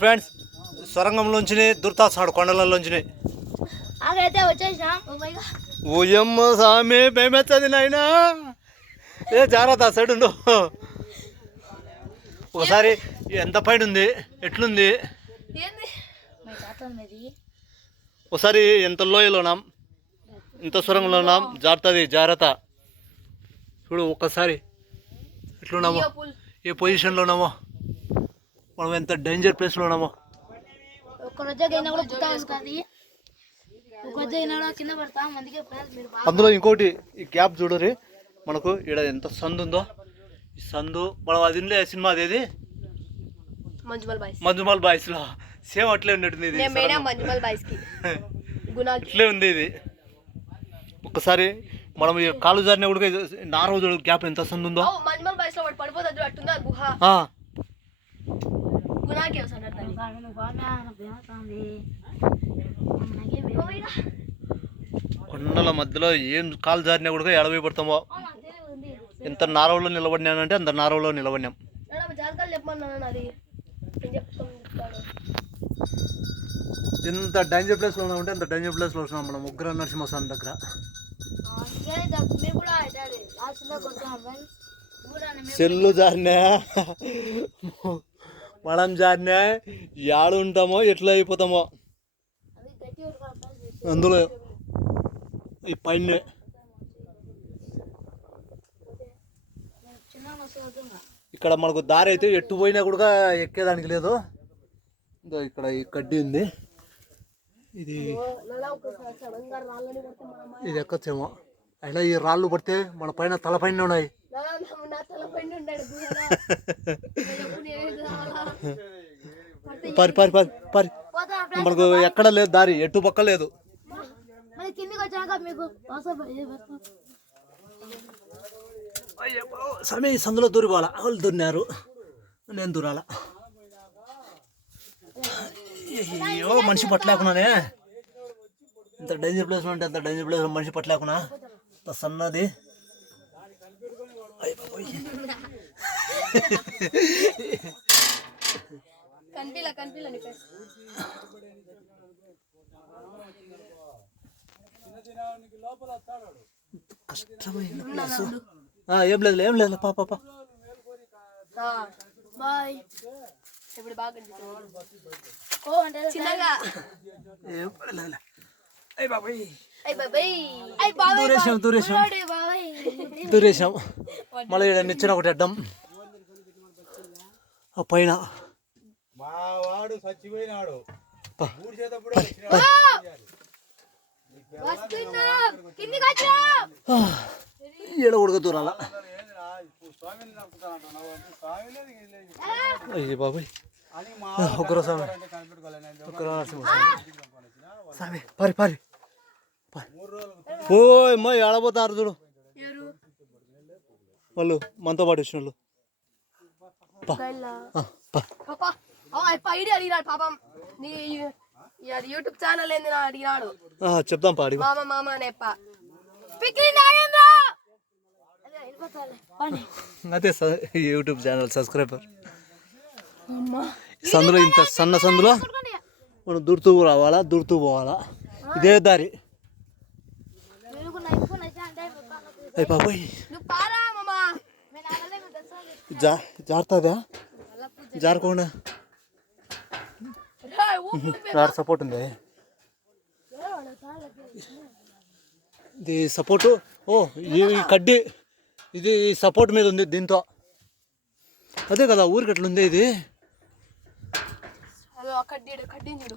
Friends సొరంగంలోంచి దుర్తాసాడు కొండలలోంచి ఆగైతే వచ్చేసాం oh my God. ఓయమ్మ సామి భయమెచ్చది నాయనా. ఏ జాగ్రత్త సైడ్ ఉండు. ఒకసారి ఎంత పైన ఉంది ఎట్లుంది ఒకసారి ఎంత లోయలో ఉన్నాం? ఇంత సొరంగంలో ఉన్నాం? జారుతుంది జాగ్రత్త. చూడు ఒక్కసారి ఎట్లున్నామో? ఏ పొజిషన్లో ఉన్నామో? మనం ఎంత డేంజర్ ప్లేస్లో ఉన్నామో. ఫ్రెండ్స్ మీరు బాగా అందులో ఇంకోటి ఈ గ్యాప్ చూడరి. మనకు ఇక్కడ ఎంత సందు ఉందో. ఈ సందు మనం అది ఉండే సినిమా అదేది మంజుమల్ బాయ్స్. మంజుమాల్ బాయ్స్లో. సేమ్ అట్లే ఉన్నట్టుంది ఇది నేను మేడం మంజుమల్ బాయ్స్కి. గుణాలు ఇట్లే ఉంది ఇది. ఒక్కసారి మనం ఈ కాలు జారిన కూడా నార రోజు గ్యాప్ ఎంత సందు ఉందో. మంజుమల్ బాయ్స్లో పడిపోతుంది అట్టుంది గుహ? వస్తాడు. కొండల మధ్యలో ఏం కాలు జారినా కూడా ఎడబోయి పడతామో? ఎంత నారవలో నిలబడినానంటే అంత నారవలో నిలబడినాం. ఎంత డేంజర్ ప్లేస్లో ఉన్నామంటే అంత డేంజర్ ప్లేస్లో వచ్చినాం మనం ఉగ్ర నరసింహస్వామి దగ్గర. లో సెల్లు జారినా మనం జారినా యాడు ఉంటామో ఎట్లా అయిపోతామో. అందులో ఈ పైన. ఇక్కడ మనకు దారి అయితే ఎట్టు పోయినా కూడా ఎక్కేదానికి లేదు. ఇక్కడ ఈ కడ్డీ ఉంది. ఇది ఇది ఎక్కొచ్చేమో. అయినా ఈ రాళ్ళు పడితే మన పైన తల పైన ఉన్నాయి. పరి పరి పరి పరి. మనకు ఎక్కడ లేదు దారి ఎటు పక్క లేదు. సమయ సందులో దూరిపోవాలా? వాళ్ళు దూరినారు. నేను దూరాల? అయ్యో మనిషి పట్టలేకున్నానే. ఇంత డేంజర్ ప్లేస్ అంటే అంత డేంజర్ ప్లేస్ మనిషి పట్టలేకున్నా? సన్నది. అయ్య. కనిపిలా కనిపిలా. కష్టమైన ఏం లేదు ఏం లేదు పాప పాప ఆ, బాయ్. ఇప్పుడు బాగా కనిపిస్తుంది. ఓ అంటే చిన్నగా. ఏం లేదు అయ్య బాబాయ్. అయ్యి బాబాయ్. అయ్ బాబాయ్ దూరేసాం దూరేసాం బాబాయ్. దూరేసాం మళ్ళీ నిచ్చిన ఒకటి అడ్డం ఆ పైన. మా వాడు చచ్చిపోయినాడు. ఊడ్చేటప్పుడు వస్తున్నా కిందికి వచ్చా ఈడ ఉడక దూరాల స్వామిని నమ్ముతానంటున్నావు స్వామి లేదు ఏం లేదు. అయ్యి బాబాయ్. అని మా ఒకరో స్వామి ఒకరో నరసింహ స్వామి స్వామి పారి పారి. ఓయ్ అమ్మ ఏడబోతారు చూడు. వాళ్ళు మనతో పాటు వచ్చిన వాళ్ళు ఐడి అడిగినాడు పాపం. నీ అది యూట్యూబ్ ఛానల్ ఏంది నా అడిగినాడు. ఆ, చెప్దాం పాడి మామ మామ అనే అప్ప పిక్లీ నాగేంద్ర అదే యూట్యూబ్ ఛానల్ సబ్స్క్రైబర్. సందులో ఇంత సన్న సందులో? మనం దూరుతూ రావాలా దూరుతూ పోవాలా? ఇదే దారి. అయ్యి బాబాయ్. జా జారుతుందా జారకుండా. జార సపోర్ట్ ఉంది? ఇది సపోర్టు ఓ ఈ కడ్డీ ఇది సపోర్ట్ మీద ఉంది దీంతో. అదే కదా ఊరికి అట్లా ఉంది ఇది? అదో కడ్డీడు కడ్డీని చూడు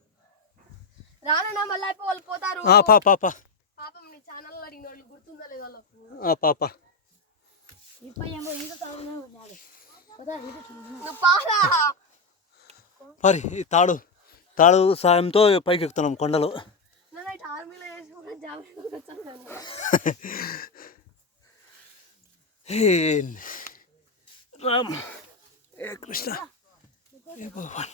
రానన్నా మళ్ళీ అయిపోయి వాళ్ళు పోతారు. ఆ, పా పా పా. పాపం నీ ఛానల్ అడిగిన వాళ్ళు గుర్తుందా లేదు వాళ్ళకు. ఆ, పా పా. ఇప్పుడు ఏమో ఈత తాగునే ఉన్నాడు కదా ఈత చూడు నువ్వు పారా. మరి ఈ తాడు తాడు సాయంతో పైకి ఎక్కుతున్నాం కొండలు నేను ఆర్మీలో జాబ్ వచ్చాను. హే రామ్. ఏ కృష్ణ. ఏ భగవాన్.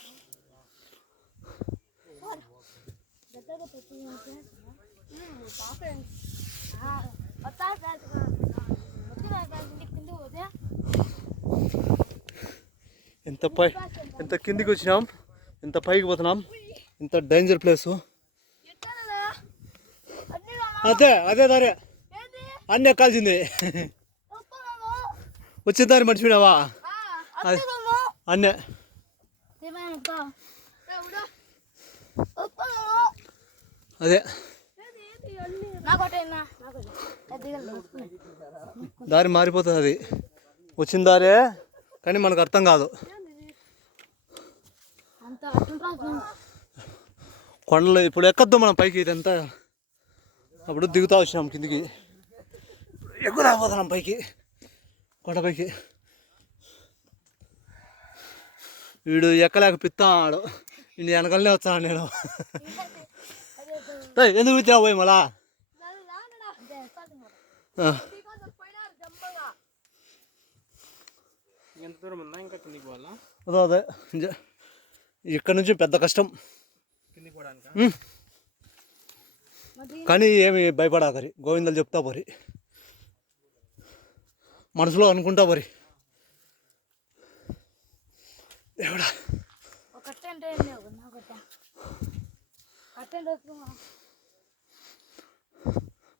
ఎంత పై ఎంత కిందికి వచ్చినాం? ఎంత పైకి పోతున్నాం? ఎంత డేంజర్ ప్లేస్ అదే అదే దారి. ఏంది అన్నీ ఎక్కాల్సింది. వస్తున్నాము వచ్చే దారి మర్చిపోయినావా? అది అన్నే. అదే. దారి మారిపోతుంది అది. వచ్చిన దారే కానీ మనకు అర్థం కాదు. కొండలు ఇప్పుడు ఎక్కద్దు మనం పైకి ఇదంతా. అప్పుడు దిగుతా వచ్చినాం కిందికి. ఎక్కువ రాబోతున్నాం పైకి కొండ పైకి. వీడు ఎక్కలేక పిత్తాడు వీడు వెనకాలనే వచ్చాను నేను. ఎందుకు పిత్తావు పోయి మళ్ళా ఎంత దూరం ఉందా ఇంకా కిందికి పోవాలా అదో అదే ఇక్కడ నుంచి పెద్ద కష్టం కిందికి పోవడానికి ఉమ్. కానీ ఏమి భయపడాకరి గోవిందలు చెప్తా పోరి మనసులో అనుకుంటా పోరి దేవుడా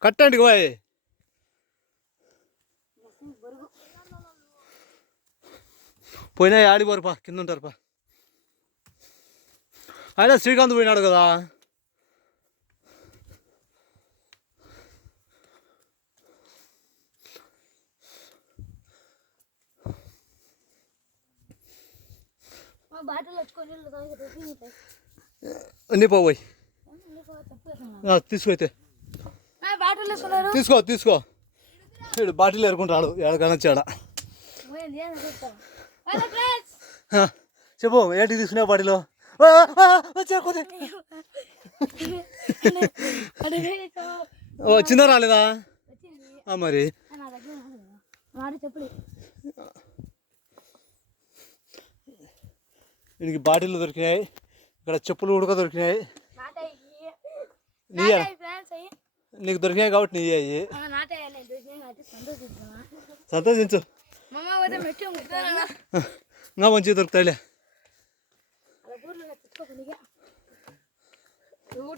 కట్టండి పోయి పోయినా ఆడిపోరు పా కింద ఉంటారు పా. ఆయన శ్రీకాంత్ పోయినాడు కదా. బాటిల్ వచ్చుకొని పోయి తీసుకో వేసుకున్నారు? తీసుకో తీసుకో. వీడు బాటిల్ ఎరుకుంటాడు ఎడకనొచ్చి ఆడ. పోయింది ఏం చెప్తాను హలో ఫ్రెండ్స్ ఆ, చెప్పు ఏంటి తీసుకునే బాటిలో? వచ్చిందా రాలేదా? మరి. వీడికి బాటిల్ దొరికినాయి ఇక్కడ చెప్పులు ఉడక దొరికినాయి. నీకు దొరికినాయి కాబట్టి నీ అయ్యి. సంతోషించు. ఇంకా మంచిగా దొరుకుతాయిలే. అలా ఊర్లో తెచ్చుకోకుండా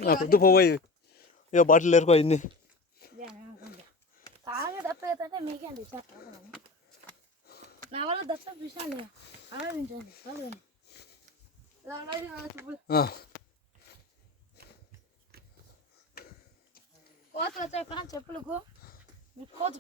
నా పొద్దు పోయి ఇక బాటిల్ ఎరుకో చెప్పాలి నా వల్ల దత్త విషయాలు ఆలోచించండి చాలు కానీ చెప్పులు ఆ, కోతలు వచ్చాయి కానీ చెప్పులకు మీ కోత